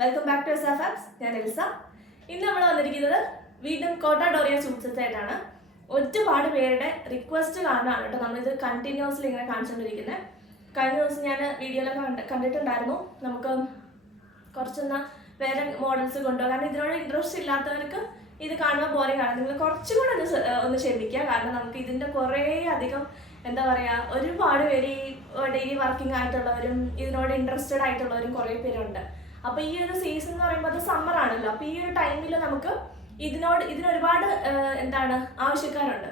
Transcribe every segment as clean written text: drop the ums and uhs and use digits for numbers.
Welcome back to SFX. ഞാൻ എൽസ. ഇന്ന് നമ്മൾ വന്നിരിക്കുന്നത് വീണ്ടും കോട്ട ഡോറിയ സൂട്ട്സ് ആയിട്ടാണ്. ഒരുപാട് പേരുടെ റിക്വസ്റ്റ് കാരണമാണ് കേട്ടോ നമ്മളിത് കണ്ടിന്യൂസ്ലി ഇങ്ങനെ കാണിച്ചുകൊണ്ടിരിക്കുന്നത്. കഴിഞ്ഞ ദിവസം ഞാൻ വീഡിയോയിലൊക്കെ കണ്ടിട്ടുണ്ടായിരുന്നു. നമുക്ക് കുറച്ചൊന്ന് വേറെ മോഡൽസ് കൊണ്ടുപോകാം. കാരണം ഇതിനോട് ഇൻട്രസ്റ്റ് ഇല്ലാത്തവർക്ക് ഇത് കാണുമ്പോൾ ബോറിംഗ് ആണ്. നിങ്ങൾ കുറച്ചും കൂടെ ഒന്ന് ക്ഷമിക്കുക. കാരണം നമുക്ക് ഇതിൻ്റെ കുറേ അധികം എന്താ പറയുക, ഒരുപാട് പേര് ഈ ഡെയിലി വർക്കിംഗ് ആയിട്ടുള്ളവരും ഇതിനോട് ഇൻട്രസ്റ്റഡ് ആയിട്ടുള്ളവരും കുറേ പേരുണ്ട്. അപ്പോൾ ഈ ഒരു സീസൺ എന്ന് പറയുമ്പോൾ അത് സമ്മർ ആണല്ലോ. അപ്പോൾ ഈ ഒരു ടൈമിൽ നമുക്ക് ഇതിനൊരുപാട് ആവശ്യക്കാരുണ്ട്.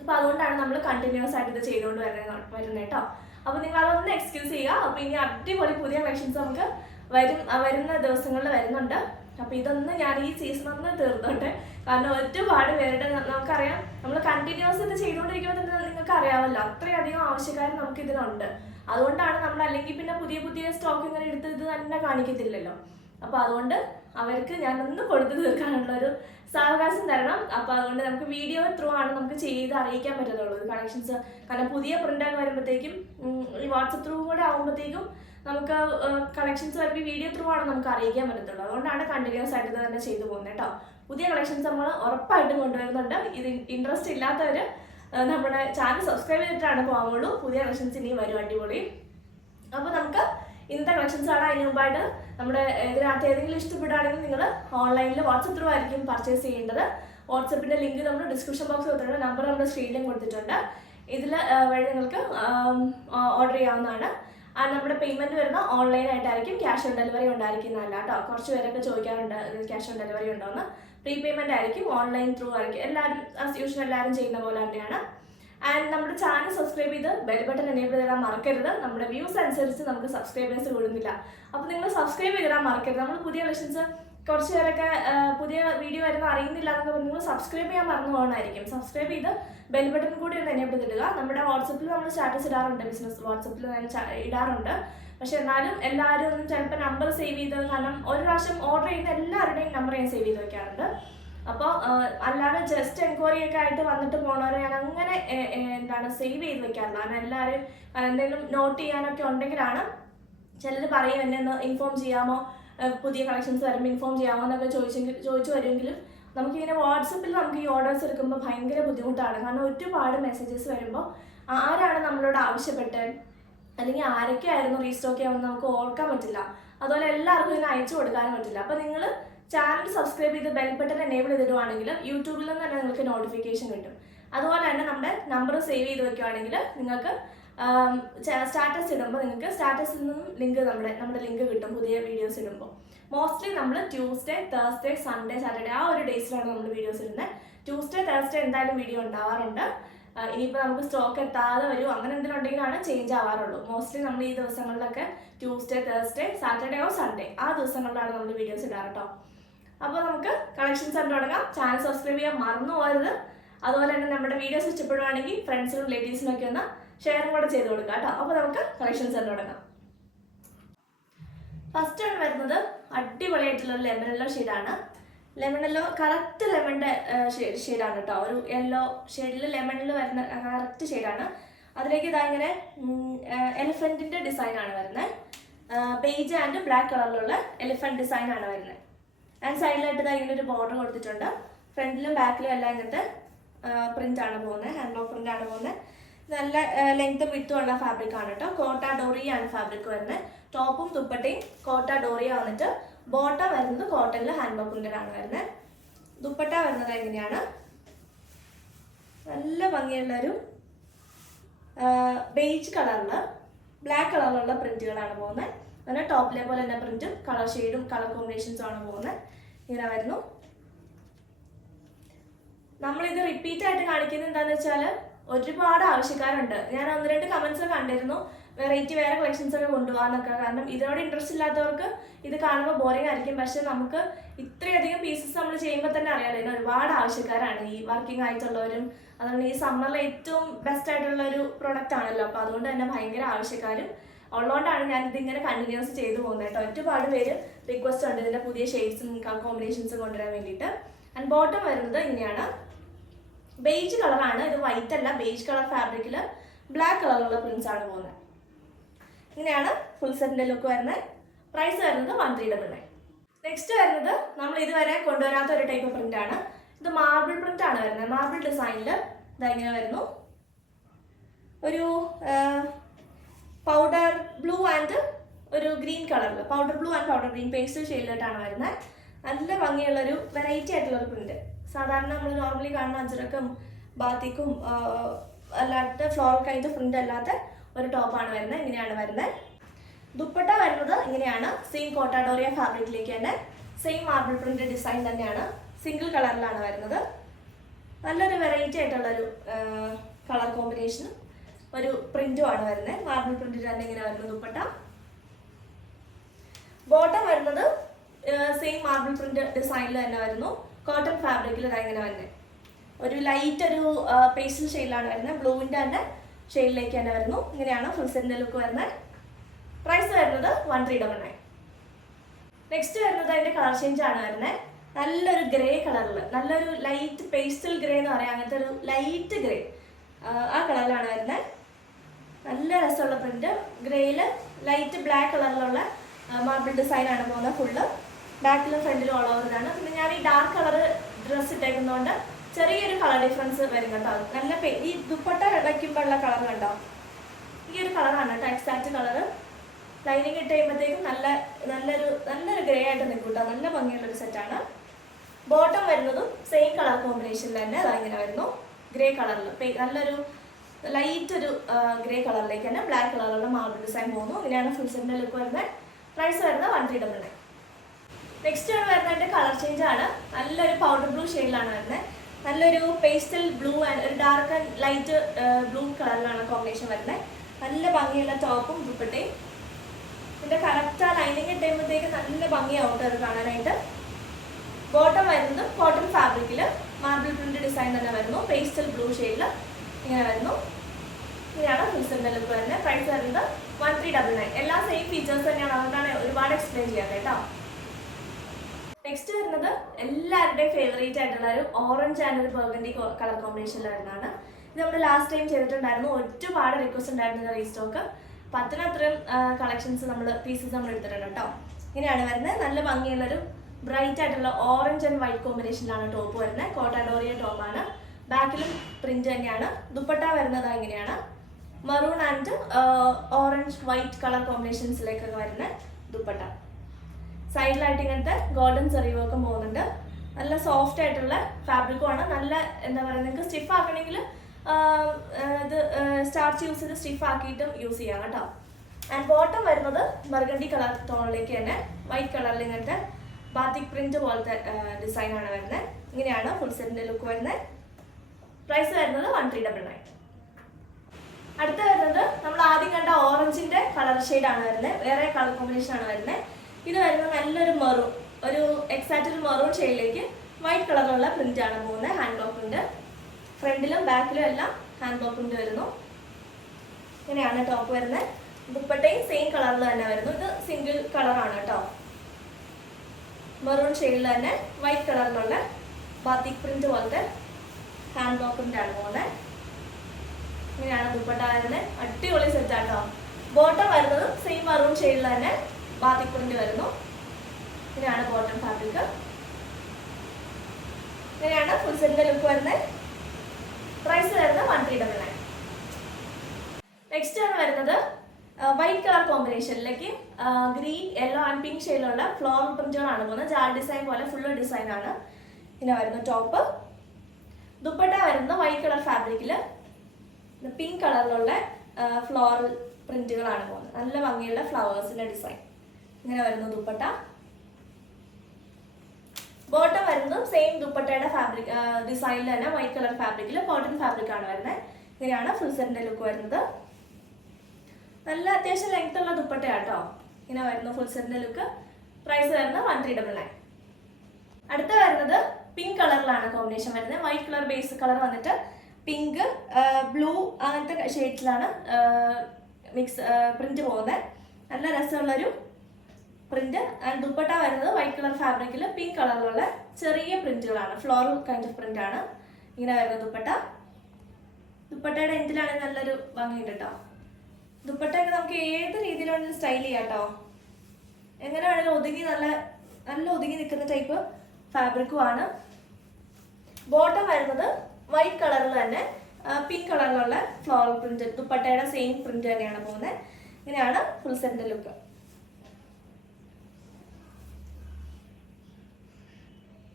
അപ്പോൾ അതുകൊണ്ടാണ് നമ്മൾ കണ്ടിന്യൂസ് ആയിട്ട് ഇത് ചെയ്തുകൊണ്ട് വരുന്നത് കേട്ടോ. അപ്പോൾ നിങ്ങൾ അതൊന്ന് എക്സ്ക്യൂസ് ചെയ്യുക. അപ്പോൾ ഇനി അടിപൊളി പുതിയ കളക്ഷൻസ് നമുക്ക് വരുന്ന ദിവസങ്ങളിൽ വരുന്നുണ്ട്. അപ്പോൾ ഇതൊന്ന് ഞാൻ ഈ സീസൺ ഒന്ന് തീർന്നോട്ടെ. കാരണം ഒരുപാട് പേരുടെ നമുക്കറിയാം, നമ്മൾ കണ്ടിന്യൂസ് ഇത് ചെയ്തുകൊണ്ടിരിക്കുമ്പോൾ തന്നെ നിങ്ങൾക്ക് അറിയാമല്ലോ, അത്രയധികം ആവശ്യക്കാർ നമുക്ക് ഇതിനുണ്ട്. അതുകൊണ്ടാണ് നമ്മൾ അല്ലെങ്കിൽ പിന്നെ പുതിയ സ്റ്റോക്ക് ഇങ്ങനെ എടുത്ത് ഇത് തന്നെ കാണിക്കത്തില്ലല്ലോ. അപ്പോൾ അതുകൊണ്ട് അവർക്ക് ഞാനൊന്ന് കൊടുത്തു തീർക്കാനുള്ളൊരു സാവകാശം തരണം. അപ്പോൾ അതുകൊണ്ട് നമുക്ക് വീഡിയോ ത്രൂ ആണ് നമുക്ക് ചെയ്ത് അറിയിക്കാൻ പറ്റത്തുള്ളൂ കളക്ഷൻസ്. കാരണം പുതിയ പ്രിൻ്റൊക്കെ വരുമ്പോഴത്തേക്കും ഈ വാട്സപ്പ് ത്രൂ കൂടെ ആകുമ്പോഴത്തേക്കും നമുക്ക് കളക്ഷൻസ് വരുമ്പോൾ വീഡിയോ ത്രൂ ആണ് നമുക്ക് അറിയിക്കാൻ പറ്റത്തുള്ളൂ. അതുകൊണ്ടാണ് കണ്ടിന്യൂസ് ആയിട്ട് ഇത് തന്നെ ചെയ്തു പോകുന്നത് കേട്ടോ. പുതിയ കളക്ഷൻസ് നമ്മൾ ഉറപ്പായിട്ടും കൊണ്ടുവരുന്നുണ്ട്. ഇത് ഇൻട്രസ്റ്റ് ഇല്ലാത്തവർ നമ്മുടെ ചാനൽ സബ്സ്ക്രൈബ് ചെയ്തിട്ടാണ് പോകുള്ളൂ. പുതിയ കളക്ഷൻസ് ഇനിയും വരും, അടിപൊളി. അപ്പോൾ നമുക്ക് ഇന്നത്തെ കളക്ഷൻസ് ആണ്. അതിന് മുമ്പായിട്ട് നമ്മുടെ ഇതിനകത്ത് ഏതെങ്കിലും ഇഷ്ടപ്പെടുകയാണെങ്കിൽ നിങ്ങൾ ഓൺലൈനിൽ വാട്സപ്പ് ത്രൂ ആയിരിക്കും പർച്ചേസ് ചെയ്യേണ്ടത്. വാട്സപ്പിൻ്റെ ലിങ്ക് നമ്മൾ ഡിസ്ക്രിപ്ഷൻ ബോക്സ് കൊടുത്തിട്ടുണ്ട്, നമ്പർ നമ്മുടെ സ്ക്രീനിലും കൊടുത്തിട്ടുണ്ട്. ഇതിൽ വഴി നിങ്ങൾക്ക് ഓർഡർ ചെയ്യാവുന്നതാണ്. നമ്മുടെ പേയ്മെൻറ്റ് വരുന്ന ഓൺലൈനായിട്ടായിരിക്കും, ക്യാഷ് ഓൺ ഡെലിവറി ഉണ്ടായിരിക്കുന്നതല്ല കേട്ടോ. കുറച്ച് പേരൊക്കെ ചോദിക്കാറുണ്ട് ക്യാഷ് ഓൺ ഡെലിവറി ഉണ്ടോയെന്ന്. പ്രീ പേയ്മെൻറ്റ് ആയിരിക്കും, ഓൺലൈൻ ത്രൂ ആയിരിക്കും. എല്ലാവരും ആസ് യൂഷ്വൽ എല്ലാവരും ചെയ്യുന്ന പോലെ തന്നെയാണ്. ആൻഡ് നമ്മുടെ ചാനൽ സബ്സ്ക്രൈബ് ചെയ്ത് ബെൽ ബട്ടൺ എനേബിൾ ചെയ്താൽ മറക്കരുത്. നമ്മുടെ വ്യൂസ് അനുസരിച്ച് നമുക്ക് സബ്സ്ക്രൈബേഴ്സ് കൂടുന്നില്ല. അപ്പോൾ നിങ്ങൾ സബ്സ്ക്രൈബ് ചെയ്തിടാൻ മറക്കരുത്. നമ്മൾ പുതിയ കളക്ഷൻസ് കുറച്ച് പേരൊക്കെ പുതിയ വീഡിയോ വരുന്ന അറിയുന്നില്ല എന്നൊക്കെ പറഞ്ഞ് നിങ്ങൾ സബ്സ്ക്രൈബ് ചെയ്യാൻ മറന്നു പോകണമായിരിക്കും. സബ്സ്ക്രൈബ് ചെയ്ത് ബെൽ ബട്ടൺ കൂടി ഒന്ന് എനേബിൾ ചെയ്തിടുക. നമ്മുടെ വാട്സപ്പിൽ നമ്മൾ സ്റ്റാറ്റസ് ഇടാറുണ്ട്, ബിസിനസ് വാട്സപ്പിൽ ഇടാറുണ്ട്. പക്ഷെ എന്നാലും എല്ലാവരും ഒന്നും ചിലപ്പോൾ നമ്പർ സേവ് ചെയ്ത്, കാരണം ഒരു പ്രാവശ്യം ഓർഡർ ചെയ്യുന്ന എല്ലാവരുടെയും നമ്പർ ഞാൻ സേവ് ചെയ്ത് വെക്കാറുണ്ട്. അപ്പോൾ അല്ലാതെ ജസ്റ്റ് എൻക്വയറി ഒക്കെ ആയിട്ട് വന്നിട്ട് പോകണവരെ ഞാൻ അങ്ങനെ സേവ് ചെയ്ത് വെക്കാറില്ല. കാരണം എല്ലാവരും എന്തെങ്കിലും നോട്ട് ചെയ്യാനൊക്കെ ഉണ്ടെങ്കിലാണ് ചിലർ പറയും എന്നെ ഒന്ന് ഇൻഫോം ചെയ്യാമോ, പുതിയ കളക്ഷൻസ് വരുമ്പോൾ ഇൻഫോം ചെയ്യാമോ എന്നൊക്കെ ചോദിച്ചു വരുമെങ്കിലും നമുക്കിങ്ങനെ വാട്സപ്പിൽ നമുക്ക് ഈ ഓർഡേഴ്സ് എടുക്കുമ്പോൾ ഭയങ്കര ബുദ്ധിമുട്ടാണ്. കാരണം ഒരുപാട് മെസ്സേജസ് വരുമ്പോൾ ആരാണ് നമ്മളോട് ആവശ്യപ്പെട്ടത് അല്ലെങ്കിൽ ആരൊക്കെ ആയിരുന്നു റീസ്റ്റോക്ക് ചെയ്യാമെന്ന് നമുക്ക് ഓർക്കാൻ പറ്റില്ല. അതുപോലെ എല്ലാവർക്കും ഇതിനെ അയച്ചു കൊടുക്കാനും പറ്റില്ല. അപ്പോൾ നിങ്ങൾ ചാനൽ സബ്സ്ക്രൈബ് ചെയ്ത് ബെൽ ബട്ടൺ എനേബിൾ ചെയ്തിടുവാണെങ്കിൽ യൂട്യൂബിൽ നിന്ന് തന്നെ നിങ്ങൾക്ക് നോട്ടിഫിക്കേഷൻ കിട്ടും. അതുപോലെ തന്നെ നമ്മുടെ നമ്പർ സേവ് ചെയ്ത് വെക്കുകയാണെങ്കിൽ നിങ്ങൾക്ക് സ്റ്റാറ്റസ് ഇടുമ്പോൾ നിങ്ങൾക്ക് സ്റ്റാറ്റസിൽ നിന്നും ലിങ്ക് നമ്മുടെ ലിങ്ക് കിട്ടും പുതിയ വീഡിയോസ് ഇടുമ്പോൾ. മോസ്റ്റ്ലി നമ്മൾ ട്യൂസ്ഡേ, തേഴ്സ്ഡേ, സൺഡേ, സാറ്റർഡേ ആ ഒരു ഡേയ്സിലാണ് നമ്മൾ വീഡിയോസ് ഇടുന്നത്. ട്യൂസ്ഡേ, തേഴ്സ്ഡേ എന്തായാലും വീഡിയോ ഉണ്ടാവാറുണ്ട്. ഇനിയിപ്പോൾ നമുക്ക് സ്റ്റോക്ക് എത്താതെ വരും, അങ്ങനെ എന്തെങ്കിലും ഉണ്ടെങ്കിലാണ് ചേഞ്ച് ആവാറുള്ളൂ. മോസ്റ്റ്ലി നമ്മൾ ഈ ദിവസങ്ങളിലൊക്കെ Tuesday, Thursday, Saturday or Sunday ആ ദിവസങ്ങളിലാണ് നമ്മൾ വീഡിയോസ് ഇടാറ് കേട്ടോ. അപ്പോൾ നമുക്ക് കളക്ഷൻസ് കണ്ടു തുടങ്ങാം. ചാനൽ സബ്സ്ക്രൈബ് ചെയ്യാൻ മറന്നു പോകരുത്. അതുപോലെ തന്നെ നമ്മുടെ വീഡിയോസ് ഇഷ്ടപ്പെടുവാണെങ്കിൽ ഫ്രണ്ട്സിനും റിലേറ്റീവ്സിനൊക്കെ ഒന്ന് ഷെയറും കൂടെ ചെയ്ത് കൊടുക്കുക കേട്ടോ. അപ്പോൾ നമുക്ക് കളക്ഷൻസ് കണ്ടു തുടങ്ങാം. ഫസ്റ്റ് ആണ് വരുന്നത് അടിപൊളിയായിട്ടുള്ള ലെമൺ യെല്ലോ ഷെയ്ഡാണ്. ലെമൺ യെല്ലോ കറക്റ്റ് ലെമണിൻ്റെ ഷെയ്ഡാണ് കേട്ടോ. ഒരു യെല്ലോ ഷെയ്ഡിൽ ലെമണിൽ വരുന്ന കറക്റ്റ് ഷെയ്ഡാണ്. അതിലേക്ക് ഇതാ ഇങ്ങനെ എലിഫൻറ്റിൻ്റെ ഡിസൈനാണ് വരുന്നത്. ബേജ് ആൻഡ് ബ്ലാക്ക് കളറിലുള്ള എലിഫൻറ്റ് ഡിസൈനാണ് വരുന്നത്. ആൻഡ് സൈഡിലായിട്ട് ഇതാ ഇങ്ങനെ ഒരു ബോർഡർ കൊടുത്തിട്ടുണ്ട്. ഫ്രണ്ടിലും ബാക്കിലും എല്ലാം ഇങ്ങനത്തെ പ്രിൻ്റാണ് പോകുന്നത്, ഹാൻഡ് ബ്ലോക്ക് പ്രിൻ്റാണ് പോകുന്നത്. നല്ല ലെങ്ത്തും വിട്ടും ഉള്ള ഫാബ്രിക് ആണ് കേട്ടോ. കോട്ട ഡോറിയാണ് ഫാബ്രിക് വരുന്നത്. ടോപ്പും ദുപ്പട്ടയും കോട്ട ഡോറിയ വന്നിട്ട് ബോട്ടം വരുന്നത് കോട്ടണിൽ ഹാൻഡ് ബ്ലോക്ക് പ്രിൻ്റഡാണ് വരുന്നത്. ദുപ്പട്ട വരുന്നത് എങ്ങനെയാണ്, നല്ല ഭംഗിയുള്ളൊരു ബേജ് കളറിൽ ബ്ലാക്ക് കളറിലുള്ള പ്രിന്റുകളാണ് പോകുന്നത്. അങ്ങനെ ടോപ്പിലെ പോലെ തന്നെ പ്രിന്റും കളർ ഷെയ്ഡും കളർ കോമ്പിനേഷൻസും ആണ് പോകുന്നത്. ഇങ്ങനെ വരുന്നു. നമ്മളിത് റിപ്പീറ്റ് ആയിട്ട് കാണിക്കുന്നത് എന്താണെന്ന് വെച്ചാൽ ഒരുപാട് ആവശ്യക്കാരുണ്ട്. ഞാൻ 1-2 കമൻസ് കണ്ടിരുന്നു, വെറൈറ്റി വേറെ കളക്ഷൻസ് ഒക്കെ കൊണ്ടുപോകാന്നൊക്കെ. കാരണം ഇതിനോട് ഇൻട്രസ്റ്റ് ഇല്ലാത്തവർക്ക് ഇത് കാണുമ്പോൾ ബോറിംഗ് ആയിരിക്കും. പക്ഷെ നമുക്ക് ഇത്രയധികം പീസസ് നമ്മൾ ചെയ്യുമ്പോൾ തന്നെ അറിയാമല്ലോ, ഇതിന് ഒരുപാട് ആവശ്യക്കാരാണ് ഈ വർക്കിംഗ് ആയിട്ടുള്ളവരും. അതുകൊണ്ട് ഈ സമ്മറിൽ ഏറ്റവും ബെസ്റ്റ് ആയിട്ടുള്ള ഒരു പ്രൊഡക്റ്റ് ആണല്ലോ. അപ്പോൾ അതുകൊണ്ട് തന്നെ ഭയങ്കര ആവശ്യക്കാരും ഉള്ളതുകൊണ്ടാണ് ഞാൻ ഇതിങ്ങനെ കണ്ടിന്യൂസ് ചെയ്തു പോകുന്നത് കേട്ടോ. ഒരുപാട് പേര് റിക്വസ്റ്റ് ഉണ്ട് ഇതിൻ്റെ പുതിയ ഷെയ്ഡ്സും കോമ്പിനേഷൻസും കൊണ്ടുവരാൻ വേണ്ടിയിട്ട്. ആൻഡ് ബോട്ടം വരുന്നത് ഇങ്ങനെയാണ്, ബേജ് കളറാണ്. ഇത് വൈറ്റ് അല്ല, ബേജ് കളർ ഫാബ്രിക്കിൽ ബ്ലാക്ക് കളറുള്ള പ്രിന്റ്സ് ആണ് പോകുന്നത്. ഇങ്ങനെയാണ് ഫുൾ സെറ്റിൻ്റെ ലുക്ക് വരുന്നത്. പ്രൈസ് വരുന്നത് 1399. നെക്സ്റ്റ് വരുന്നത് നമ്മൾ ഇതുവരെ കൊണ്ടുവരാത്ത ഒരു ടൈപ്പ് പ്രിന്റ് ആണ്. ഇത് മാർബിൾ പ്രിന്റ് ആണ് വരുന്നത്. മാർബിൾ ഡിസൈനിൽ ഇങ്ങനെ വരുന്നു. ഒരു പൗഡർ ബ്ലൂ ആൻഡ് ഒരു ഗ്രീൻ കളറിൽ, powder blue and powder green pastel ഷെയ്ഡിലായിട്ടാണ് വരുന്നത്. നല്ല ഭംഗിയുള്ളൊരു വെറൈറ്റി ആയിട്ടുള്ളൊരു പ്രിന്റ്. സാധാരണ നമ്മൾ നോർമലി കാണുന്ന അജ്രക്കും ബാത്തിക്കും അല്ലാത്ത ഫ്ലോറൽ കൈൻഡ് പ്രിന്റ് അല്ലാത്ത ഒരു ടോപ്പാണ് വരുന്നത്. ഇങ്ങനെയാണ് വരുന്നത്. ദുപ്പട്ട വരുന്നത് ഇങ്ങനെയാണ്. സെയിം കോട്ടാഡോറിയ ഫാബ്രിക്കിലേക്ക് തന്നെ സെയിം മാർബിൾ പ്രിന്റ് ഡിസൈൻ തന്നെയാണ്. സിംഗിൾ കളറിലാണ് വരുന്നത്. നല്ലൊരു വെറൈറ്റി ആയിട്ടുള്ളൊരു കളർ കോമ്പിനേഷനും ഒരു പ്രിന്റും ആണ് വരുന്നത്. മാർബിൾ പ്രിന്റിൽ തന്നെ ഇങ്ങനെ വരുന്നത് ദുപ്പട്ട. ബോട്ടം വരുന്നത് സെയിം മാർബിൾ പ്രിന്റ് ഡിസൈനിൽ തന്നെ വരുന്നു. കോട്ടൺ ഫാബ്രിക്കിൽ ഇങ്ങനെ വരുന്നത്. ഒരു ലൈറ്റ് ഒരു പേസ്റ്റൽ ഷെയ്ഡിലാണ് വരുന്നത്. ബ്ലൂവിൻ്റെ തന്നെ ഷെയ്ഡിലേക്ക് തന്നെ വരുന്നു. ഇങ്ങനെയാണ് ഫുൾ സെറ്റിൻ്റെ ലുക്ക് വരുന്നത്. പ്രൈസ് വരുന്നത് 1399. നെക്സ്റ്റ് വരുന്നത് അതിൻ്റെ കളർ ചേഞ്ച് ആണ് വരുന്നത്. നല്ലൊരു ഗ്രേ കളറിൽ, നല്ലൊരു ലൈറ്റ് പേസ്റ്റൽ ഗ്രേ എന്ന് പറയാം, അങ്ങനത്തെ ഒരു ലൈറ്റ് ഗ്രേ ആ കളറിലാണ് വരുന്നത്. നല്ല രസമുള്ള പ്രിന്റ്. ഗ്രേയിൽ ലൈറ്റ് ബ്ലാക്ക് കളറിലുള്ള മാർബിൾ ഡിസൈനാണ് പോകുന്നത്. ഫുള്ള് ബാക്കിലും ഫ്രണ്ടിലും ഓൾ ഓവറിലാണ്. പിന്നെ ഞാൻ ഈ ഡാർക്ക് കളർ ഡ്രസ്സ് ഇട്ടേക്കുന്നതുകൊണ്ട് ചെറിയൊരു കളർ ഡിഫറൻസ് വരും കേട്ടോ. നല്ല ഈ ദുപ്പട്ട വയ്ക്കുമ്പോഴുള്ള കളർ കണ്ടോ, ഈ ഒരു കളറാണ് കേട്ടോ എക്സാക്റ്റ് കളറ്. ലൈനിങ് ഇട്ട് കഴിയുമ്പോഴത്തേക്കും നല്ലൊരു ഗ്രേ ആയിട്ട് നിൽക്കും കേട്ടോ. നല്ല ഭംഗിയുള്ളൊരു സെറ്റാണ്. ബോട്ടം വരുന്നതും സെയിം കളർ കോമ്പിനേഷനിൽ തന്നെ ഇങ്ങനെ വരുന്നു. ഗ്രേ കളറിൽ നല്ലൊരു ലൈറ്റ് ഒരു ഗ്രേ കളറിലേക്ക് തന്നെ ബ്ലാക്ക് കളറിലുള്ള മാർബിൾ ഡിസൈൻ പോകുന്നു. ഇങ്ങനെയാണ് ഫുൾ സെറ്റിൻ്റെ ലുക്ക് വരുന്നത്. പ്രൈസ് വരുന്നത് 1399. നെക്സ്റ്റ് ആണ് വരുന്നത് അതിൻ്റെ കളർ ചേഞ്ച് ആണ്. നല്ലൊരു പൗഡർ ബ്ലൂ ഷെയ്ഡിലാണ് വരുന്നത്. നല്ലൊരു പേസ്റ്റൽ ബ്ലൂ ആൻഡ് ഒരു ഡാർക്ക് ആൻഡ് ലൈറ്റ് ബ്ലൂ കളറിലാണ് കോമ്പിനേഷൻ വരുന്നത്. നല്ല ഭംഗിയുള്ള ടോപ്പും ദുപ്പട്ടയും. ഇതിൻ്റെ കറക്റ്റ് ആ ലൈനിങ് ഇട്ടുമ്പോഴത്തേക്ക് നല്ല ഭംഗിയാവും അത് കാണാനായിട്ട്. ബോട്ടം വരുന്നത് കോട്ടൺ ഫാബ്രിക്കിൽ മാർബിൾ പ്രിന്റ് ഡിസൈൻ തന്നെ വരുന്നു. പേസ്റ്റൽ ബ്ലൂ ഷെയ്ഡിൽ ഇങ്ങനെ വരുന്നു. ഇങ്ങനെയാണ് ഫുൾ സെറ്റിൻ്റെ ലുക്ക് വരുന്നത്. പ്രൈസ് വരുന്നത് 1399. എല്ലാ സെയിം ഫീച്ചേഴ്സ് തന്നെയാണ്, അതുകൊണ്ടാണ് ഒരുപാട് എക്സ്പ്ലെയിൻ ചെയ്യാൻ കേട്ടോ. നെക്സ്റ്റ് വരുന്നത് എല്ലാവരുടെയും ഫേവറേറ്റ് ആയിട്ടുള്ള ഒരു ഓറഞ്ച് ആൻഡ് ഒരു ബർഗണ്ടി കളർ കോമ്പിനേഷനിൽ വരുന്നതാണ്. ഇത് നമ്മൾ ലാസ്റ്റ് ടൈം ചെയ്തിട്ടുണ്ടായിരുന്നു. ഒരുപാട് റിക്വസ്റ്റ് ഉണ്ടായിരുന്നു റീസ്റ്റോക്ക്. അത്രയും കളക്ഷൻസ് പീസസ് നമ്മൾ എടുത്തിട്ടുണ്ട് കേട്ടോ. ഇങ്ങനെയാണ് വരുന്നത്. നല്ല ഭംഗിയുള്ളൊരു ബ്രൈറ്റ് ആയിട്ടുള്ള ഓറഞ്ച് ആൻഡ് വൈറ്റ് കോമ്പിനേഷനിലാണ് ടോപ്പ് വരുന്നത്. കോട്ടാഡോറിയ ടോപ്പാണ്. ബാക്കിലും പ്രിന്റ് തന്നെയാണ്. ദുപ്പട്ട വരുന്നത് ഇങ്ങനെയാണ്. Maroon and orange white colour കോമ്പിനേഷൻസിലേക്കൊക്കെ വരുന്ന ദുപ്പട്ട. സൈഡിലായിട്ട് ഇങ്ങനത്തെ ഗോൾഡൻ സെറി വർക്കും പോകുന്നുണ്ട്. നല്ല സോഫ്റ്റ് ആയിട്ടുള്ള ഫാബ്രിക്കും ആണ്. നല്ല എന്താ പറയുക, നിങ്ങൾക്ക് സ്റ്റിഫ് ആക്കണമെങ്കിൽ ഇത് സ്റ്റാർച്ച് യൂസ് ചെയ്ത് സ്റ്റിഫ് ആക്കിയിട്ടും യൂസ് ചെയ്യാം കേട്ടോ. ആൻഡ് ബോട്ടം വരുന്നത് ബർഗണ്ടി കളർ ടോണിലേക്ക് തന്നെ വൈറ്റ് കളറിൽ ഇങ്ങനത്തെ ബാത്തിക് പ്രിന്റ് പോലത്തെ ഡിസൈനാണ് വരുന്നത്. ഇങ്ങനെയാണ് ഫുൾ സെറ്റിൻ്റെ ലുക്ക് വരുന്നത്. പ്രൈസ് വരുന്നത് 1399. അടുത്ത വരുന്നത് നമ്മൾ ആദ്യം കണ്ട ഓറഞ്ചിന്റെ കളർ ഷെയ്ഡാണ് വരുന്നത്. വേറെ കളർ കോമ്പിനേഷൻ ആണ് വരുന്നത്. ഇത് വരുന്നത് നല്ലൊരു മെറൂൺ, ഒരു എക്സാക്റ്റ് ഒരു മെറൂൺ ഷെയ്ഡിലേക്ക് വൈറ്റ് കളറുള്ള പ്രിന്റ് ആണ് പോകുന്നത്. Hand block print. ഫ്രണ്ടിലും ബാക്കിലും എല്ലാം ഹാൻഡ് ബ്ലോക്ക് പ്രിന്റ് വരുന്നു. ഇങ്ങനെയാണ് ടോപ്പ് വരുന്നത്. ദുപ്പട്ടയും സെയിം കളറിൽ തന്നെ വരുന്നു. ഇത് സിംഗിൾ കളറാണ് കേട്ടോ. മെറൂൺ ഷെയ്ഡിൽ തന്നെ വൈറ്റ് കളറിലുള്ള ബാത്തിക് പ്രിന്റ് പോലത്തെ ഹാൻഡ് ബ്ലോക്ക് പ്രിന്റ് ആണ് പോകുന്നത്. ഇങ്ങനെയാണ് ദുപ്പട്ട വരുന്നത്. അടിപൊളി സെറ്റ് ആട്ടോ. ബോട്ടം വരുന്നതും സെയിം മറൂൺ ഷെയ്ഡിൽ തന്നെ ബാത്തിക് പ്രിന്റ് വരുന്നു. ഇങ്ങനെയാണ് ബോട്ടം ഫാബ്രിക്. ഇങ്ങനെയാണ് ഫുൾ സെറ്റിന്റെ ലുക്ക് വരുന്നത്. പ്രൈസ് വരുന്നത് 1399. നെക്സ്റ്റ് ആണ് വരുന്നത് വൈറ്റ് കളർ കോമ്പിനേഷനിലേക്ക് ഗ്രീൻ, യെല്ലോ ആൻഡ് പിങ്ക് ഷെയ്ഡിലുള്ള ഫ്ലോറൽ പ്രിന്റുകളാണ് പോകുന്നത്. ജാർ ഡിസൈൻ പോലെ ഫുള്ള് ഡിസൈൻ ആണ്. ഇങ്ങനെ വരുന്നു ടോപ്പ്. ദുപ്പട്ട വരുന്നത് വൈറ്റ് കളർ ഫാബ്രിക്കിൽ പിങ്ക് കളറിലുള്ള ഫ്ലോറൽ പ്രിന്റുകളാണ് പോകുന്നത്. നല്ല ഭംഗിയുള്ള ഫ്ലവേഴ്സിന്റെ ഡിസൈൻ. ഇങ്ങനെ വരുന്നു ദുപ്പട്ട. ബോട്ടം വരുന്നത് സെയിം ദുപ്പട്ടയുടെ ഫാബ്രിക് ഡിസൈനിൽ തന്നെ വൈറ്റ് കളർ ഫാബ്രിക്കിൽ കോട്ടൺ ഫാബ്രിക് ആണ് വരുന്നത്. ഇങ്ങനെയാണ് ഫുൾ സെറ്റിന്റെ ലുക്ക് വരുന്നത്. നല്ല അത്യാവശ്യം ലെങ്ത് ഉള്ള ദുപ്പട്ടയാട്ടോ. ഇങ്ങനെ വരുന്നു ഫുൾ സെറ്റിന്റെ ലുക്ക്. പ്രൈസ് വരുന്നത് 1399. അടുത്ത വരുന്നത് പിങ്ക് കളറിലാണ് കോമ്പിനേഷൻ വരുന്നത്. വൈറ്റ് കളർ ബേസ് കളർ വന്നിട്ട് പിങ്ക്, ബ്ലൂ അങ്ങനത്തെ ഷെയ്ഡ്സിലാണ് മിക്സ് പ്രിന്റ് പോകുന്നത്. നല്ല രസമുള്ളൊരു പ്രിന്റ്. ആൻഡ് ദുപ്പട്ട വരുന്നത് വൈറ്റ് കളർ ഫാബ്രിക്കിൽ പിങ്ക് കളറിലുള്ള ചെറിയ പ്രിന്റുകളാണ്. ഫ്ലോറൽ കൈൻഡ് ഓഫ് പ്രിന്റ് ആണ്. ഇങ്ങനെ വരുന്ന ദുപ്പട്ട. ദുപ്പട്ടയുടെ എൻഡിലാണെങ്കിൽ നല്ലൊരു ഭംഗിയുണ്ട് കേട്ടോ. ദുപ്പട്ടയൊക്കെ നമുക്ക് ഏത് രീതിയിലാണെങ്കിലും സ്റ്റൈൽ ചെയ്യാം കേട്ടോ. എങ്ങനെ വേണമെങ്കിലും ഒതുങ്ങി നല്ല നല്ല ഒതുങ്ങി നിൽക്കുന്ന ടൈപ്പ് ഫാബ്രിക്കും ആണ്. ബോട്ടം വരുന്നത് വൈറ്റ് കളറിൽ തന്നെ പിങ്ക് കളറിലുള്ള ഫ്ലോറൽ പ്രിന്റ്, ദുപ്പട്ടയുടെ സെയിം പ്രിന്റ് തന്നെയാണ് പോകുന്നത്. ഇങ്ങനെയാണ് ഫുൾ സെറ്റിന്റെ ലുക്ക്.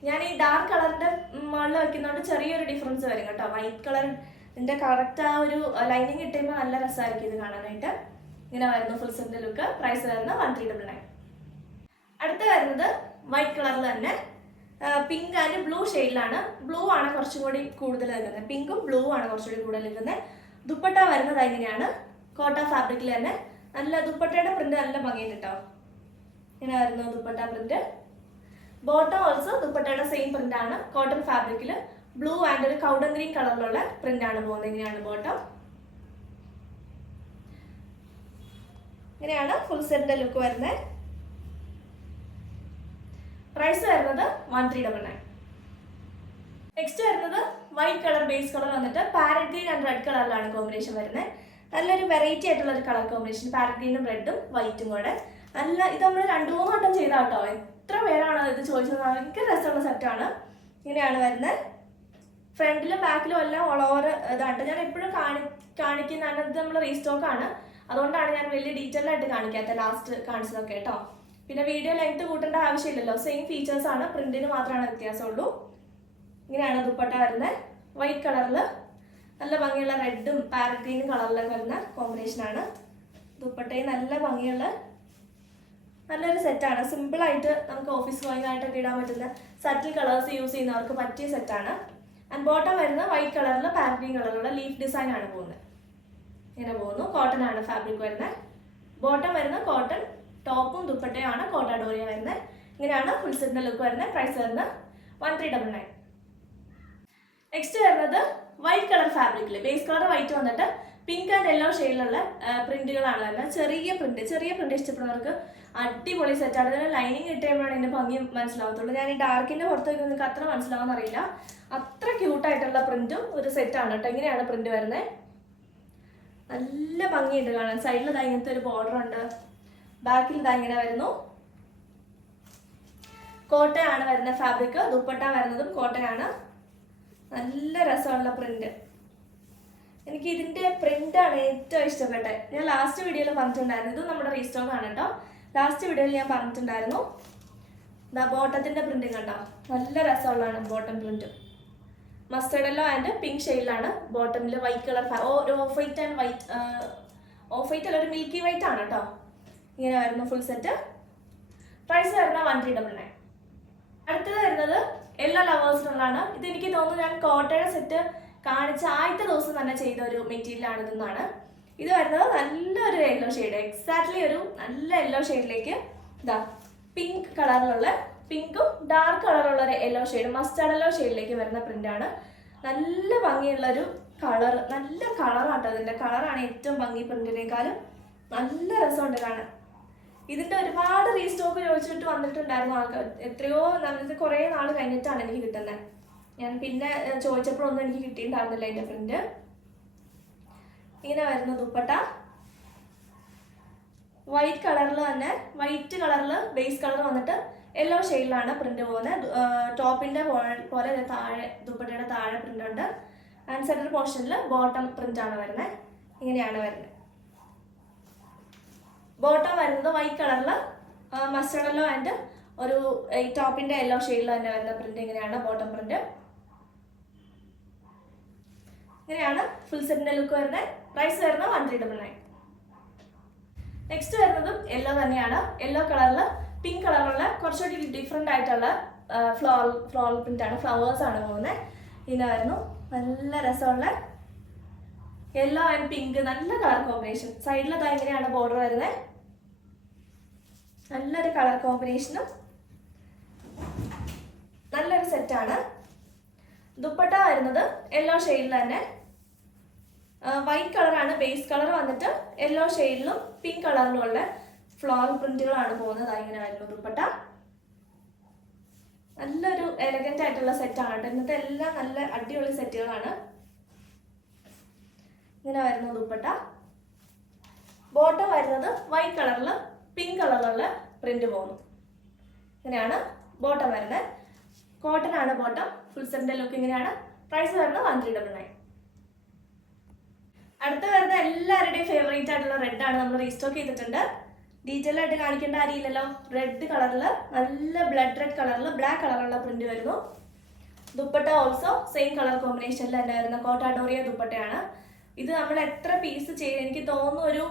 ഞാൻ ഈ ഡാർക്ക് കളറിന്റെ മുകളിൽ വെക്കുന്നതുകൊണ്ട് ചെറിയൊരു ഡിഫറൻസ് വരും കേട്ടോ. വൈറ്റ് കളറിന്റെ കറക്റ്റ് ആ ഒരു ലൈനിങ് ഇട്ടുമ്പോൾ നല്ല രസമായിരിക്കും ഇത് കാണാനായിട്ട്. ഇങ്ങനെ വരുന്നു ഫുൾ സെറ്റിന്റെ ലുക്ക്. പ്രൈസ് വരുന്നത് 1399. അടുത്ത വരുന്നത് വൈറ്റ് കളറിൽ തന്നെ പിങ്ക് ആൻഡ് ബ്ലൂ ഷെയ്ഡിലാണ്. ബ്ലൂ ആണ് കുറച്ചും കൂടി കൂടുതൽ നിൽക്കുന്നത്. പിങ്കും ബ്ലൂ ആണ് കുറച്ചുകൂടി കൂടുതൽ നിൽക്കുന്നത്. ദുപ്പട്ട വരുന്നത് എങ്ങനെയാണ്, കോട്ട ഫാബ്രിക്കിൽ തന്നെ നല്ല ദുപ്പട്ടയുടെ പ്രിന്റ് നല്ല ഭംഗിയുണ്ട് കേട്ടോ. ഇങ്ങനെ വരുന്നു ദുപ്പട്ട പ്രിന്റ്. ബോട്ടം ഓൾസോ ദുപ്പട്ടയുടെ സെയിം പ്രിന്റ് ആണ്. കോട്ടൺ ഫാബ്രിക്കിൽ ബ്ലൂ ആൻഡ് ഒരു കൗഡൻ ഗ്രീൻ കളറിലുള്ള പ്രിന്റ് ആണ് പോകുന്നത്. ഇങ്ങനെയാണ് ബോട്ടം. ഇങ്ങനെയാണ് ഫുൾ സെറ്റിന്റെ ലുക്ക് വരുന്നത്. പ്രൈസ് വരുന്നത് 1399. നെക്സ്റ്റ് വരുന്നത് വൈറ്റ് കളർ ബേസ് കളർ വന്നിട്ട് പാരറ്റ് ഗ്രീൻ ആൻഡ് റെഡ് കളറിലാണ് കോമ്പിനേഷൻ വരുന്നത്. നല്ലൊരു വെറൈറ്റി ആയിട്ടുള്ള ഒരു കളർ കോമ്പിനേഷൻ. പാരറ്റ് ഗ്രീനും റെഡും വൈറ്റും കൂടെ നല്ല, ഇത് നമ്മൾ 2-3 വട്ടം ചെയ്താൽ കേട്ടോ. എത്ര പേരാണ് ഇത് ചോദിച്ചത്. ഭയങ്കര രസമുള്ള സെറ്റാണ്. ഇങ്ങനെയാണ് വരുന്നത്. ഫ്രണ്ടിലും ബാക്കിലും എല്ലാം ഓൾ ഓവർ ഇതാണ്. ഞാൻ എപ്പോഴും കാണിക്കുന്ന ഇത് നമ്മൾ റീസ്റ്റോക്ക് ആണ്. അതുകൊണ്ടാണ് ഞാൻ വലിയ ഡീറ്റെയിൽ ആയിട്ട് കാണിക്കാത്ത ലാസ്റ്റ് കാണിച്ചതൊക്കെ കേട്ടോ. പിന്നെ വീഡിയോ ലെങ്ത് കൂട്ടേണ്ട ആവശ്യമില്ലല്ലോ. സെയിം ഫീച്ചേഴ്സ് ആണ്, പ്രിന്റിന് മാത്രമാണ് വ്യത്യാസമുള്ളൂ. ഇങ്ങനെയാണ് ദുപ്പട്ട വരുന്നത്. വൈറ്റ് കളറിൽ നല്ല ഭംഗിയുള്ള റെഡും പാരറ്റ് ഗ്രീനും കളറിലൊക്കെ വരുന്ന കോമ്പിനേഷനാണ്. ദുപ്പട്ടയും നല്ല ഭംഗിയുള്ള നല്ലൊരു സെറ്റാണ്. സിമ്പിളായിട്ട് നമുക്ക് ഓഫീസ് ഗോയിങ് ആയിട്ടൊക്കെ ഇടാൻ പറ്റുന്ന സറ്റിൽ കളേഴ്സ് യൂസ് ചെയ്യുന്നവർക്ക് പറ്റിയ സെറ്റാണ്. ആൻഡ് ബോട്ടം വരുന്നത് വൈറ്റ് കളറിൽ പാരറ്റ് ഗ്രീൻ കളറിലുള്ള ലീഫ് ഡിസൈൻ ആണ് പോകുന്നത്. ഇങ്ങനെ പോകുന്നു. കോട്ടൺ ആണ് ഫാബ്രിക് വരുന്നത്. ബോട്ടം വരുന്നത് കോട്ടൺ, ടോപ്പും ദുപ്പട്ടയാണ് കോട്ട ഡോറിയ വരുന്നത്. ഇങ്ങനെയാണ് ഫുൾ സെറ്റിന്റെ ലുക്ക് വരുന്നത്. പ്രൈസ് വരുന്നത് 1399. നെക്സ്റ്റ് വരുന്നത് വൈറ്റ് കളർ ഫാബ്രിക്കിൽ ബേസ് കളർ വൈറ്റ് വന്നിട്ട് പിങ്ക് ആൻഡ് യെല്ലോ ഷെയ്ഡിലുള്ള പ്രിന്റുകളാണ് വരുന്നത്. ചെറിയ പ്രിന്റ് ഇഷ്ടപ്പെടുന്നവർക്ക് അടിപൊളി സെറ്റാണ്. ഇതിന് ലൈനിങ് ഇട്ടുമ്പോഴാണ് ഇതിന്റെ ഭംഗി മനസ്സിലാവത്തുള്ളൂ. ഞാൻ ഈ ഡാർക്കിന്റെ പുറത്തേക്ക് നിങ്ങൾക്ക് അത്ര മനസ്സിലാവുന്ന അറിയില്ല. അത്ര ക്യൂട്ടായിട്ടുള്ള പ്രിന്റും ഒരു സെറ്റാണ് കേട്ടോ. ഇങ്ങനെയാണ് പ്രിന്റ് വരുന്നത്. നല്ല ഭംഗിയുണ്ട് കാണാൻ. സൈഡിൽ ഇതാ ഇങ്ങനത്തെ ഒരു ബോർഡർ ഉണ്ട്. ബാക്കിൽ ഇതാ ഇങ്ങനെ വരുന്നു. കോട്ടയാണ് വരുന്ന ഫാബ്രിക്. ദുപ്പട്ട വരുന്നതും കോട്ടയാണ്. നല്ല രസമുള്ള പ്രിന്റ്. എനിക്ക് ഇതിന്റെ പ്രിന്റാണ് ഏറ്റവും ഇഷ്ടപ്പെട്ടത്. ഞാൻ ലാസ്റ്റ് വീഡിയോയിൽ പറഞ്ഞിട്ടുണ്ടായിരുന്നു. ഇത് നമ്മുടെ റീസ്റ്റോക്ക് ആണ് കേട്ടോ. ലാസ്റ്റ് വീഡിയോയിൽ ഞാൻ പറഞ്ഞിട്ടുണ്ടായിരുന്നു. ബോട്ടത്തിന്റെ പ്രിന്റിങ് കണ്ടോ, നല്ല രസമുള്ളതാണ് bottom print. Mustard yellow and pink ഷെയ്ഡിലാണ് ബോട്ടമിൽ വൈറ്റ് കളർ. ഒരു off white and white, off white അല്ല, ഒരു മിൽക്കി വൈറ്റ് ആണ് കേട്ടോ. ഇങ്ങനെ വരുന്നു ഫുൾ സെറ്റ്. പ്രൈസ് വരുന്നത് 1399. അടുത്തത് വരുന്നത് യെല്ലോ ലവേഴ്സിനുള്ളതാണ്. ഇത് എനിക്ക് തോന്നുന്നു ഞാൻ കോട്ടയുടെ സെറ്റ് കാണിച്ച ആദ്യത്തെ ദിവസം തന്നെ ചെയ്ത ഒരു മെറ്റീരിയലാണ് ഇതെന്നാണ്. ഇത് വരുന്നത് നല്ലൊരു യെല്ലോ ഷെയ്ഡ്, എക്സാക്ട്ലി ഒരു നല്ല യെല്ലോ ഷെയ്ഡിലേക്ക് ഇതാ പിങ്ക് കളറിലുള്ള, പിങ്കും ഡാർക്ക് കളറുള്ള ഒരു യെല്ലോ ഷെയ്ഡ്, മസ്റ്റാർഡ് യെല്ലോ ഷെയ്ഡിലേക്ക് വരുന്ന പ്രിന്റാണ്. നല്ല ഭംഗിയുള്ളൊരു കളർ, നല്ല കളറാട്ടോ. ഇതിൻ്റെ കളറാണ് ഏറ്റവും ഭംഗി. പ്രിന്റിനേക്കാളും നല്ല രസമുണ്ട് കാണാൻ. ഇതിൻ്റെ ഒരുപാട് റീസ്റ്റോക്ക് ചോദിച്ചിട്ട് വന്നിട്ടുണ്ടായിരുന്നു ആൾക്കാർ. എത്രയോ നമുക്ക് കുറേ നാൾ കഴിഞ്ഞിട്ടാണ് എനിക്ക് കിട്ടുന്നത്. ഞാൻ പിന്നെ ചോദിച്ചപ്പോഴൊന്നും എനിക്ക് കിട്ടിയിട്ടുണ്ടായിരുന്നില്ല ഇതിൻ്റെ പ്രിന്റ്. ഇങ്ങനെ വരുന്ന ദുപ്പട്ട വൈറ്റ് കളറിൽ തന്നെ, വൈറ്റ് കളറിൽ ബേസ് കളർ വന്നിട്ട് യെല്ലോ ഷെയ്ഡിലാണ് പ്രിന്റ് പോകുന്നത്. ടോപ്പിന്റെ പോലെ താഴെ ദുപ്പട്ടയുടെ താഴെ പ്രിന്റ് ഉണ്ട്. ആൻഡ് സെന്റർ പോർഷനിൽ ബോട്ടം പ്രിന്റ് ആണ് വരുന്നത്. ഇങ്ങനെയാണ് വരുന്നത്. ബോട്ടം വരുന്നത് വൈറ്റ് കളറിൽ മസ്റ്റേർഡ് യെല്ലോ ആൻഡ് ഒരു ടോപ്പിന്റെ യെല്ലോ ഷെയ്ഡിൽ തന്നെ വരുന്ന പ്രിന്റ്. ഇങ്ങനെയാണ് ബോട്ടം പ്രിന്റ്. ഇങ്ങനെയാണ് ഫുൾ സെറ്റിന്റെ ലുക്ക് വരുന്നത്. പ്രൈസ് വരുന്നത് 1399. നെക്സ്റ്റ് വരുന്നതും യെല്ലോ തന്നെയാണ്. യെല്ലോ കളറിൽ പിങ്ക് കളറുള്ള കുറച്ചുകൂടി ഡിഫറെന്റ് ആയിട്ടുള്ള ഫ്ലോറൽ പ്രിന്റ് ആണ്. ഫ്ലവേഴ്സ് ആണ് പോകുന്നത്. ഇതായിരുന്നു നല്ല രസമുള്ള യെല്ലോ ആൻഡ് പിങ്ക്, നല്ല കളർ കോമ്പിനേഷൻ. സൈഡിലത് ഇങ്ങനെയാണ് ബോർഡർ വരുന്നത്. നല്ലൊരു കളർ കോമ്പിനേഷനും നല്ലൊരു സെറ്റാണ്. ദുപ്പട്ട വരുന്നത് യെല്ലോ ഷെയ്ഡിൽ തന്നെ. വൈറ്റ് കളറാണ് ബേസ് കളർ വന്നിട്ട് യെല്ലോ ഷെയ്ഡിലും പിങ്ക് കളറിലുള്ള ഫ്ലോറൽ പ്രിന്റുകളാണ് പോകുന്നത്. ഇങ്ങനെ വരുന്നു ദുപ്പട്ട. നല്ലൊരു എലഗന്റ് ആയിട്ടുള്ള സെറ്റാണ് കേട്ടോ. ഇന്നത്തെ എല്ലാം നല്ല അടിപൊളി സെറ്റുകളാണ്. ഇങ്ങനെ വരുന്നു ദുപ്പട്ട. ബോട്ടം വരുന്നത് വൈറ്റ് കളറിൽ പിങ്ക് കളറിലുള്ള പ്രിന്റ് പോകുന്നു. ഇങ്ങനെയാണ് ബോട്ടം വരുന്നത്. കോട്ടൺ ആണ് ബോട്ടം. ഫുൾ സെറ്റിന്റെ ലുക്ക് ഇങ്ങനെയാണ്. പ്രൈസ് വരുന്നത് 1399. അടുത്ത വരുന്ന എല്ലാവരുടെയും ഫേവറേറ്റ് ആയിട്ടുള്ള റെഡ് ആണ്. നമ്മൾ റീസ്റ്റോക്ക് ചെയ്തിട്ടുണ്ട്. ഡീറ്റെയിൽ ആയിട്ട് കാണിക്കേണ്ട കാര്യമില്ലല്ലോ. റെഡ് കളറിൽ നല്ല ബ്ലഡ് റെഡ് കളറിൽ ബ്ലാക്ക് കളറുള്ള പ്രിന്റ് വരുന്നു. ദുപ്പട്ട ഓൾസോ സെയിം കളർ കോമ്പിനേഷനിൽ തന്നെ വരുന്ന കോട്ടാഡോറിയ ദുപ്പട്ടയാണ്. ഇത് നമ്മൾ എത്ര പീസ് ചെയ്ത്, എനിക്ക് തോന്നുന്നു ഒരു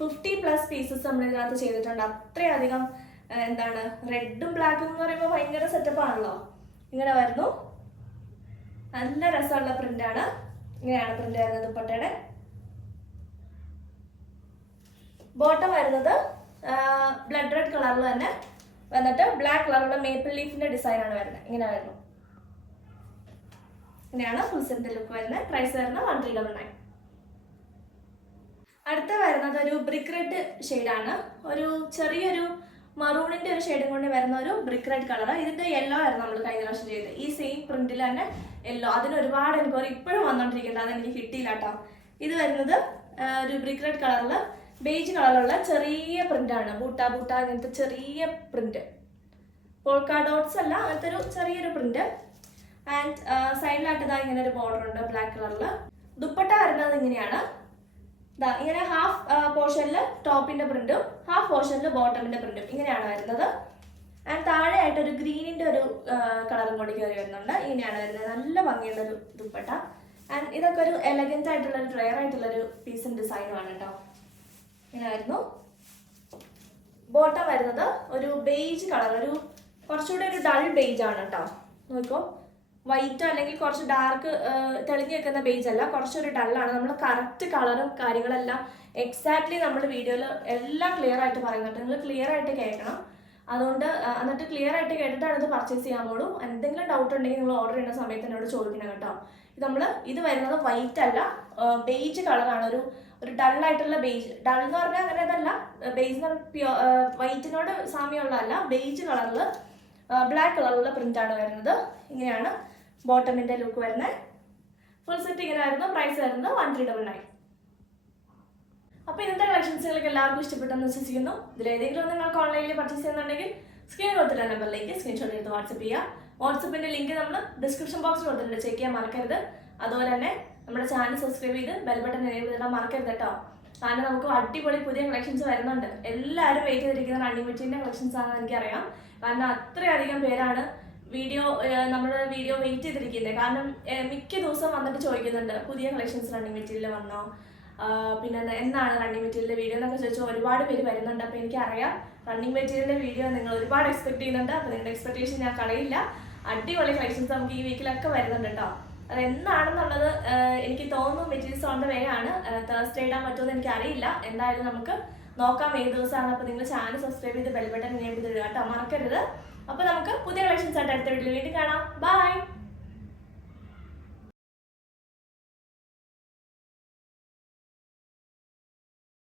50+ പീസസ് നമ്മൾ ഇതിനകത്ത് ചെയ്തിട്ടുണ്ട്. അത്രയധികം എന്താണ് റെഡും ബ്ലാക്കും എന്ന് പറയുമ്പോൾ ഭയങ്കര സെറ്റപ്പ് ആണല്ലോ. ഇങ്ങനെ വരുന്നു. നല്ല രസമുള്ള പ്രിന്റാണ്. ഇങ്ങനെയാണ് പ്രിന്റ് വരുന്നത് ദുപ്പട്ടയുടെ. ബോട്ടം വരുന്നത് ബ്ലഡ് റെഡ് കളറിൽ തന്നെ വന്നിട്ട് ബ്ലാക്ക് കളറുള്ള മേപ്പിൾ ലീഫിന്റെ ഡിസൈൻ ആണ് വരുന്നത്. ഇങ്ങനെ വരുന്നു. ഇങ്ങനെയാണ് ഫുൾ സെറ്റിന്റെ ലുക്ക് വരുന്നത്. പ്രൈസ് വരുന്നത് 1399. അടുത്ത വരുന്നത് ഒരു ബ്രിക്ക് റെഡ് ഷെയ്ഡാണ്. ഒരു ചെറിയൊരു മറൂണിന്റെ ഒരു ഷെയ്ഡും കൊണ്ട് വരുന്ന ഒരു ബ്രിക്ക് റെഡ് കളർ. ഇതിന്റെ യെല്ലോ ആയിരുന്നു നമ്മൾ കഴിഞ്ഞ പ്രാവശ്യം ചെയ്തത്. ഈ സെയിം പ്രിന്റിൽ തന്നെ യെല്ലോ. അതിന് ഒരുപാട് എൻക്വയറി ഇപ്പോഴും വന്നോണ്ടിരിക്കുന്നത്. അതെനിക്ക് കിട്ടിയില്ല കേട്ടോ. ഇത് വരുന്നത് ഒരു ബ്രിക്ക് റെഡ് കളറിൽ ബേജ് കളറുള്ള ചെറിയ പ്രിന്റാണ്. ബൂട്ട ഇങ്ങനത്തെ ചെറിയ പ്രിന്റ്. പോൾക്കാ ഡോട്ട്സ് അല്ല, അങ്ങനത്തെ ഒരു ചെറിയൊരു പ്രിന്റ്. ആൻഡ് സൈഡിലായിട്ട് ഇതാ ഇങ്ങനെ ഒരു ബോർഡർ ഉണ്ട് ബ്ലാക്ക് കളറിൽ. ദുപ്പട്ട വരുന്നത് ഇങ്ങനെയാണ്. ഇങ്ങനെ ഹാഫ് പോർഷനിൽ ടോപ്പിന്റെ പ്രിന്റും ഹാഫ് പോർഷനിൽ ബോട്ടമിന്റെ പ്രിന്റും ഇങ്ങനെയാണ് വരുന്നത്. ആൻഡ് താഴെയായിട്ട് ഒരു ഗ്രീനിന്റെ ഒരു കളറും കൂടി കയറി വരുന്നുണ്ട്. ഇങ്ങനെയാണ് വരുന്നത്. നല്ല ഭംഗിയുള്ള ഒരു ദുപ്പട്ട. ആൻഡ് ഇതൊക്കെ ഒരു എലഗന്റ് ആയിട്ടുള്ള ഒരു റെയർ ആയിട്ടുള്ള ഒരു പീസും ഡിസൈനുമാണ് കേട്ടോ. ഇങ്ങനെ വരുന്നു. ബോട്ടം വരുന്നത് ഒരു ബേജ് കളർ, ഒരു കുറച്ചുകൂടി ഒരു ഡൾ ബേജ് ആണ് കേട്ടോ. നോക്കോ, വൈറ്റ് അല്ലെങ്കിൽ കുറച്ച് ഡാർക്ക് തെളിഞ്ഞു വെക്കുന്ന ബേജ് അല്ല, കുറച്ചൊരു ഡള്ളാണ്. നമ്മൾ കറക്റ്റ് കളറും കാര്യങ്ങളെല്ലാം എക്സാക്ട്ലി നമ്മൾ വീഡിയോയിൽ എല്ലാം ക്ലിയർ ആയിട്ട് പറയുന്നുണ്ട്. നിങ്ങൾ ക്ലിയർ ആയിട്ട് കേൾക്കണം. അതുകൊണ്ട് എന്നിട്ട് ക്ലിയർ ആയിട്ട് കേട്ടിട്ടാണ് ഇത് പർച്ചേസ് ചെയ്യാൻ പോളൂ. എന്തെങ്കിലും ഡൗട്ട് ഉണ്ടെങ്കിൽ നിങ്ങൾ ഓർഡർ ചെയ്യുന്ന സമയത്ത് എന്നോട് ചോദിക്കണം കേട്ടോ. ഇത് വരുന്നത് വൈറ്റ് അല്ല, ബേജ് കളറാണ്. ഒരു ഡള്ളായിട്ടുള്ള ബേജ്. ഡൾ എന്ന് പറഞ്ഞാൽ അങ്ങനെ അതല്ല, ബേജ് എന്ന് പറഞ്ഞാൽ വൈറ്റിനോട് സാമ്യമുള്ളതല്ല. ബേജ് കളറിൽ ബ്ലാക്ക് കളറുള്ള പ്രിന്റാണ് വരുന്നത്. ഇങ്ങനെയാണ് ബോട്ടമിന്റെ ലുക്ക് വരുന്നത്. ഫുൾ സെറ്റ് ഇങ്ങനെ വരുന്നു. പ്രൈസ് വരുന്നത് 1399. അപ്പോൾ ഇന്നത്തെ കളക്ഷൻസ് നിങ്ങൾക്ക് എല്ലാവർക്കും ഇഷ്ടപ്പെട്ടെന്ന് വിശ്വസിക്കുന്നു. ഇതിലേതെങ്കിലും നിങ്ങൾക്ക് ഓൺലൈനിൽ പർച്ചേസ് ചെയ്യുന്നുണ്ടെങ്കിൽ സ്ക്രീൻ കൊടുത്തിട്ടുള്ള നമ്പറിലേക്ക് സ്ക്രീൻഷോട്ട് എടുത്ത് വാട്സപ്പ് ചെയ്യുക. വാട്സപ്പിന്റെ ലിങ്ക് നമ്മൾ ഡിസ്ക്രിപ്ഷൻ ബോക്സിൽ കൊടുത്തിട്ടുണ്ട്. ചെക്ക് ചെയ്യാൻ മറക്കരുത്. അതുപോലെ തന്നെ നമ്മുടെ ചാനൽ സബ്സ്ക്രൈബ് ചെയ്ത് ബെൽ ബട്ടൺ എനേബിൾ ചെയ്താൽ മറക്കരുത് കേട്ടോ. കാരണം നമുക്ക് അടിപൊളി പുതിയ കളക്ഷൻസ് വരുന്നുണ്ട്. എല്ലാവരും വെയിറ്റ് ചെയ്തിരിക്കുന്ന റണ്ണിങ് മെറ്റീരിയലിന്റെ കളക്ഷൻസ് ആണെന്ന് എനിക്കറിയാം. കാരണം അത്രയധികം പേരാണ് നമ്മുടെ വീഡിയോ വെയിറ്റ് ചെയ്തിരിക്കുന്നത്. കാരണം മിക്ക ദിവസം വന്നിട്ട് ചോദിക്കുന്നുണ്ട് പുതിയ കളക്ഷൻസ് റണ്ണിങ് മെറ്റീരിയൽ വന്നോ, പിന്നെ എന്നാണ് റണ്ണിങ് മെറ്റീരിയലിന്റെ വീഡിയോ എന്നൊക്കെ ചോദിച്ചാൽ ഒരുപാട് പേര് വരുന്നുണ്ട്. അപ്പോൾ എനിക്കറിയാം റണ്ണിങ് മെറ്റീരിയലിന്റെ വീഡിയോ നിങ്ങൾ ഒരുപാട് എക്സ്പെക്ട് ചെയ്യുന്നുണ്ട്. അപ്പോൾ നിങ്ങളുടെ എക്സ്പെക്ടേഷൻ ഞാൻ കളയില്ല. അടിപൊളി കളക്ഷൻസ് നമുക്ക് ഈ വീക്കിലൊക്കെ വരുന്നുണ്ട് കേട്ടോ. അത് എന്നാണെന്നുള്ളത് എനിക്ക് തോന്നുന്നു മെറ്റീരിയൽസ് ഓൺ ദ വേ ആണ്. തേഴ്സ്ഡേ ഇടാൻ പറ്റുമെന്ന് എനിക്ക് അറിയില്ല. എന്തായാലും നമുക്ക് നോക്കാം ഏത് ദിവസമാണ്. അപ്പോൾ നിങ്ങൾ ചാനൽ സബ്സ്ക്രൈബ് ചെയ്ത് ബെൽ ബട്ടൺ എനേബിൾ ചെയ്ത് കേട്ടോ, മറക്കരുത്. അപ്പോൾ നമുക്ക് പുതിയ കളക്ഷൻസ് ആയിട്ട് അടുത്ത വീഡിയോയിൽ വീണ്ടും കാണാം. ബൈ.